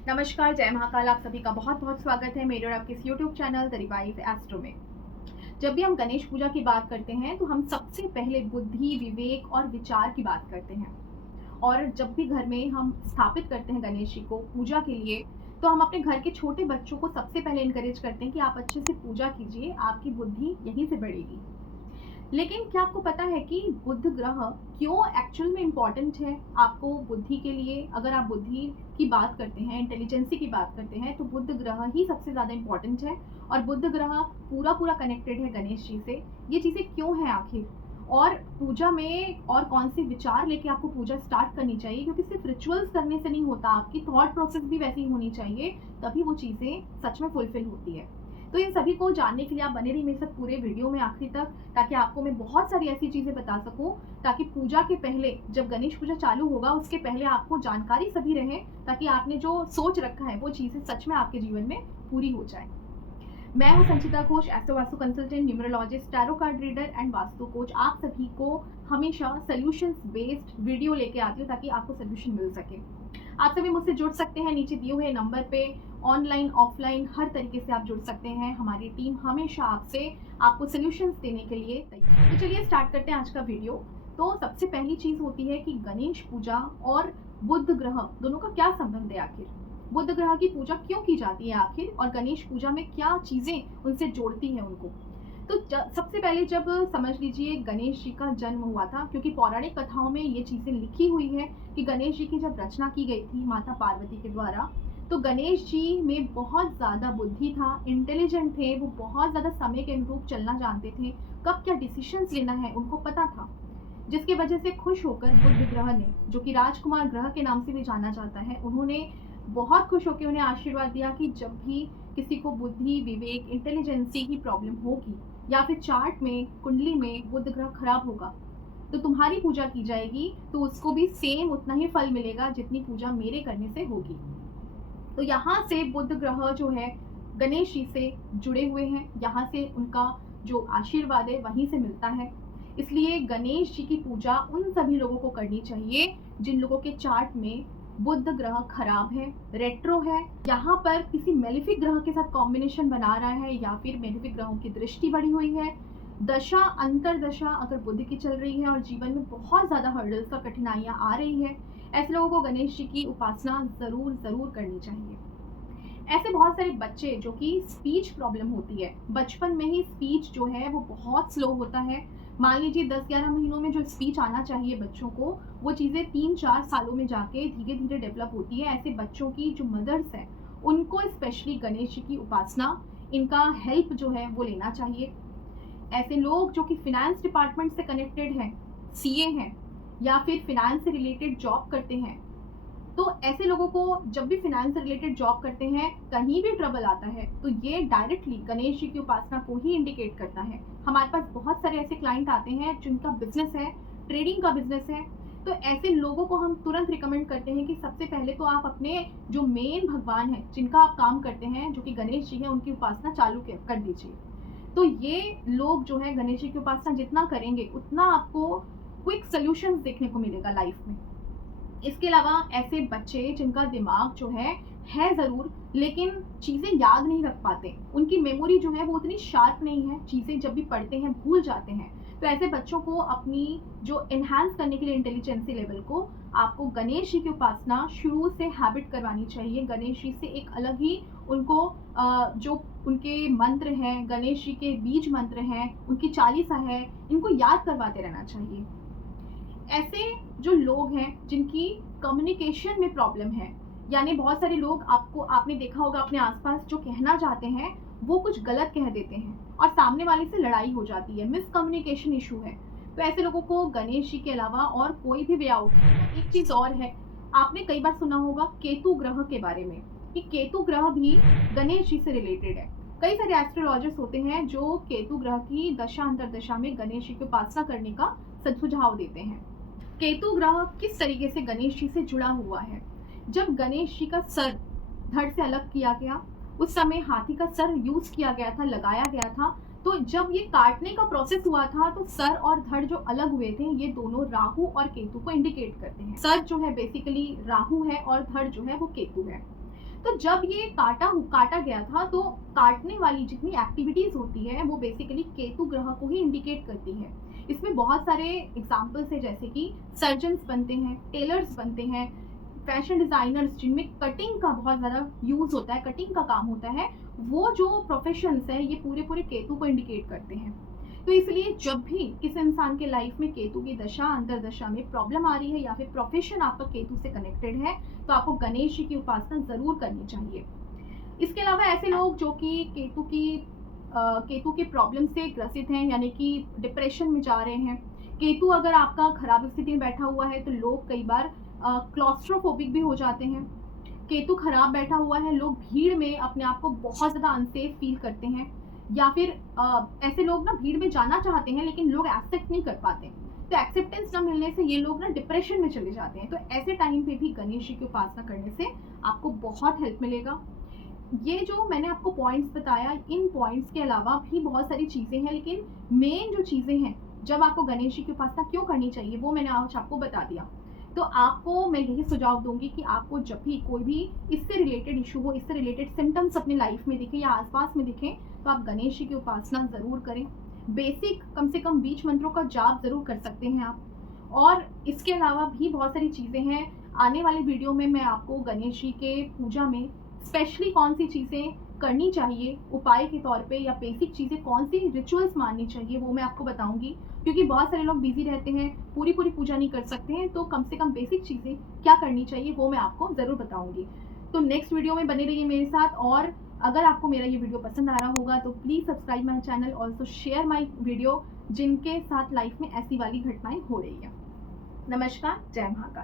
नमस्कार, जय महाकाल। आप सभी का बहुत बहुत स्वागत है मेरे और आपके इस YouTube channel the revive astro में। जब भी हम गणेश पूजा की बात करते हैं तो हम सबसे पहले बुद्धि, विवेक और विचार की बात करते हैं। और जब भी घर में हम स्थापित करते हैं गणेश जी को पूजा के लिए, तो हम अपने घर के छोटे बच्चों को सबसे पहले इनकरेज करते हैं कि आप अच्छे से पूजा कीजिए, आपकी बुद्धि यहीं से बढ़ेगी। लेकिन क्या आपको पता है कि बुध ग्रह क्यों एक्चुअल में इम्पॉर्टेंट है आपको बुद्धि के लिए? अगर आप बुद्धि की बात करते हैं, इंटेलिजेंसी की बात करते हैं, तो बुध ग्रह ही सबसे ज़्यादा इम्पॉर्टेंट है। और बुध ग्रह पूरा पूरा कनेक्टेड है गणेश जी से। ये चीज़ें क्यों हैं आखिर? और पूजा में और कौन से विचार लेके आपको पूजा स्टार्ट करनी चाहिए, क्योंकि सिर्फ रिचुअल्स करने से नहीं होता, आपकी थॉट प्रोसेस भी वैसी होनी चाहिए, तभी वो चीज़ें सच में फुलफिल होती है। तो इन सभी को जानने के लिए आप बने रहिए मेरे साथ पूरे वीडियो में आखिरी तक, ताकि आपको मैं बहुत सारी ऐसी चीज़ें बता सकूं, ताकि पूजा के पहले, जब गणेश पूजा चालू होगा उसके पहले आपको जानकारी सभी रहे, ताकि आपने जो सोच रखा है वो चीज़ें सच में आपके जीवन में पूरी हो जाए। मैं हूं Sanchita Ghosh, astro vastu consultant, numerologist, tarot card reader and vastu coach. आप सभी को हमेशा सॉल्यूशंस बेस्ड वीडियो लेके आती हूँ ताकि आपको सॉल्यूशन मिल सके। आप सभी मुझसे जुड़ सकते हैं नीचे दिए हुए नंबर पे, ऑनलाइन ऑफलाइन हर तरीके से आप जुड़ सकते हैं। हमारी टीम हमेशा आपको सॉल्यूशंस देने के लिए तैयार। तो चलिए स्टार्ट करते हैं आज का वीडियो। तो सबसे पहली चीज़ होती है कि गणेश पूजा और बुध ग्रह दोनों का क्या संबंध है आखिर? बुध ग्रह की पूजा क्यों की जाती है आखिर, और गणेश पूजा में क्या चीज़ें उनसे जोड़ती हैं उनको? तो सबसे पहले जब समझ लीजिए गणेश जी का जन्म हुआ था, क्योंकि पौराणिक कथाओं में ये चीज़ें लिखी हुई है कि गणेश जी की जब रचना की गई थी माता पार्वती के द्वारा, तो गणेश जी में बहुत ज़्यादा बुद्धि था, इंटेलिजेंट थे, वो बहुत ज़्यादा समय के अनुरूप चलना जानते थे, कब क्या डिसीजंस लेना है उनको पता था। जिसकी वजह से खुश होकर बुध ग्रह ने, जो कि राजकुमार ग्रह के नाम से भी जाना जाता है, उन्होंने बहुत खुश होकर उन्हें आशीर्वाद दिया कि जब भी किसी को बुद्धि, विवेक, इंटेलिजेंसी की प्रॉब्लम होगी, या फिर चार्ट में, कुंडली में बुध ग्रह खराब होगा, तो तुम्हारी पूजा की जाएगी, तो उसको भी सेम उतना ही फल मिलेगा जितनी पूजा मेरे करने से होगी। तो यहाँ से बुध ग्रह जो है गणेश जी से जुड़े हुए हैं, यहाँ से उनका जो आशीर्वाद है वहीं से मिलता है। इसलिए गणेश जी की पूजा उन सभी लोगों को करनी चाहिए जिन लोगों के चार्ट में बुध ग्रह खराब है, रेट्रो है, यहाँ पर किसी मेलिफिक ग्रह के साथ कॉम्बिनेशन बना रहा है, या फिर मेलिफिक ग्रहों की दृष्टि बढ़ी हुई है, दशा अंतर दशा अगर बुध की चल रही है और जीवन में बहुत ज़्यादा हर्डल्स और कठिनाइयाँ आ रही है, ऐसे लोगों को गणेश जी की उपासना ज़रूर ज़रूर करनी चाहिए। ऐसे बहुत सारे बच्चे जो कि स्पीच प्रॉब्लम होती है, बचपन में ही स्पीच जो है वो बहुत स्लो होता है। मान लीजिए 10-11 महीनों में जो स्पीच आना चाहिए बच्चों को, वो चीज़ें 3-4 सालों में जाके धीरे धीरे डेवलप होती है। ऐसे बच्चों की जो मदर्स हैं, उनको स्पेशली गणेश जी की उपासना, इनका हेल्प जो है वो लेना चाहिए। ऐसे लोग जो कि फिनेंस डिपार्टमेंट से कनेक्टेड हैं, सीए हैं, या फिर फिनेंस से रिलेटेड जॉब करते हैं, तो ऐसे लोगों को जब भी फिनेंस से रिलेटेड जॉब करते हैं, कहीं भी ट्रबल आता है, तो ये डायरेक्टली गणेश जी की उपासना को ही इंडिकेट करता है। हमारे पास बहुत सारे ऐसे क्लाइंट आते हैं जिनका बिजनेस है, ट्रेडिंग का बिजनेस है, तो ऐसे लोगों को हम तुरंत रिकमेंड करते हैं कि सबसे पहले तो आप अपने जो मेन भगवान हैं जिनका आप काम करते हैं, जो कि गणेश जी हैं, उनकी उपासना चालू कर दीजिए। तो ये लोग जो है गणेश जी की उपासना जितना करेंगे, उतना आपको क्विक सोल्यूशंस देखने को मिलेगा लाइफ में। इसके अलावा ऐसे बच्चे जिनका दिमाग जो है ज़रूर, लेकिन चीज़ें याद नहीं रख पाते, उनकी मेमोरी जो है वो उतनी शार्प नहीं है, चीज़ें जब भी पढ़ते हैं भूल जाते हैं, तो ऐसे बच्चों को अपनी जो इन्हांस करने के लिए इंटेलिजेंसी लेवल को, आपको गणेश जी की उपासना शुरू से हैबिट करवानी चाहिए। गणेश जी से एक अलग ही उनको जो उनके मंत्र हैं, गणेश जी के बीज मंत्र हैं, उनकी चालीसा है, इनको याद करवाते रहना चाहिए। ऐसे जो लोग हैं जिनकी कम्युनिकेशन में प्रॉब्लम है, यानी बहुत सारे लोग, आपने देखा होगा अपने आसपास, जो कहना चाहते हैं वो कुछ गलत कह देते हैं और सामने वाले से लड़ाई हो जाती है, मिसकम्युनिकेशन इशू है। तो ऐसे लोगों को गणेश जी के अलावा और कोई भी वे आउट। एक चीज़ और है, आपने कई बार सुना होगा केतु ग्रह के बारे में, कि केतु ग्रह भी गणेश जी से रिलेटेड है। कई सारे एस्ट्रोलॉजर्स होते हैं जो केतु ग्रह की दशा अंतरदशा में गणेश जी की उपासना करने का सुझाव देते हैं। केतु ग्रह किस तरीके से गणेश जी से जुड़ा हुआ है? जब गणेश जी का सर धड़ से अलग किया गया, उस समय हाथी का सर यूज किया गया था, लगाया गया था, तो जब ये काटने का प्रोसेस हुआ था, तो सर और धड़ जो अलग हुए थे, ये दोनों राहु और केतु को इंडिकेट करते हैं। सर जो है बेसिकली राहु है और धड़ जो है वो केतु है। तो जब ये काटा गया था तो काटने वाली जितनी एक्टिविटीज होती है वो बेसिकली केतु ग्रह को ही इंडिकेट करती है। इसमें बहुत सारे एग्जाम्पल्स है, जैसे कि सर्जन्स बनते हैं, टेलर्स बनते हैं, फैशन डिजाइनर्स जिनमें कटिंग का बहुत ज़्यादा यूज होता है, कटिंग का काम होता है, वो जो प्रोफेशंस है ये पूरे पूरे केतु को इंडिकेट करते हैं। तो इसलिए जब भी किसी इंसान के लाइफ में केतु की दशा अंतरदशा में प्रॉब्लम आ रही है या फिर प्रोफेशन आपका केतु से कनेक्टेड है, तो आपको गणेश जी की उपासना जरूर करनी चाहिए। इसके अलावा ऐसे लोग जो कि केतु के प्रॉब्लम से ग्रसित हैं, यानी कि डिप्रेशन में जा रहे हैं, केतु अगर आपका खराब स्थिति में बैठा हुआ है तो लोग कई बार क्लॉस्ट्रोफोबिक भी हो जाते हैं। केतु खराब बैठा हुआ है, लोग भीड़ में अपने आप को बहुत ज़्यादा अनसेफ फील करते हैं, या फिर ऐसे लोग ना भीड़ में जाना चाहते हैं लेकिन लोग एक्सेप्ट नहीं कर पाते, तो एक्सेप्टेंस ना मिलने से ये लोग ना डिप्रेशन में चले जाते हैं। तो ऐसे टाइम पे भी गणेश जी की उपासना करने से आपको बहुत हेल्प मिलेगा। ये जो मैंने आपको पॉइंट्स बताया, इन पॉइंट्स के अलावा भी बहुत सारी चीज़ें हैं, लेकिन मेन जो चीज़ें हैं जब आपको गणेश जी की उपासना क्यों करनी चाहिए वो मैंने आज आपको बता दिया। तो आपको मैं यही सुझाव दूंगी कि आपको जब भी कोई भी इससे रिलेटेड इशू हो, इससे रिलेटेड सिम्टम्स अपने लाइफ में दिखे या आसपास में दिखें, तो आप गणेश जी की उपासना ज़रूर करें। बेसिक कम से कम 20 मंत्रों का जाप ज़रूर कर सकते हैं आप। और इसके अलावा भी बहुत सारी चीज़ें हैं, आने वाले वीडियो में मैं आपको गणेश जी के पूजा में स्पेशली कौन सी चीज़ें करनी चाहिए उपाय के तौर पे, या बेसिक चीज़ें कौन सी रिचुअल्स माननी चाहिए वो मैं आपको बताऊंगी। क्योंकि बहुत सारे लोग बिजी रहते हैं, पूरी पूजा नहीं कर सकते हैं, तो कम से कम बेसिक चीज़ें क्या करनी चाहिए वो मैं आपको ज़रूर बताऊंगी। तो नेक्स्ट वीडियो में बने रहिए मेरे साथ, और अगर आपको मेरा ये वीडियो पसंद आ रहा होगा तो please subscribe my channel, also share my video जिनके साथ लाइफ में ऐसी वाली घटनाएं हो रही है। नमस्कार, जय महाकाल।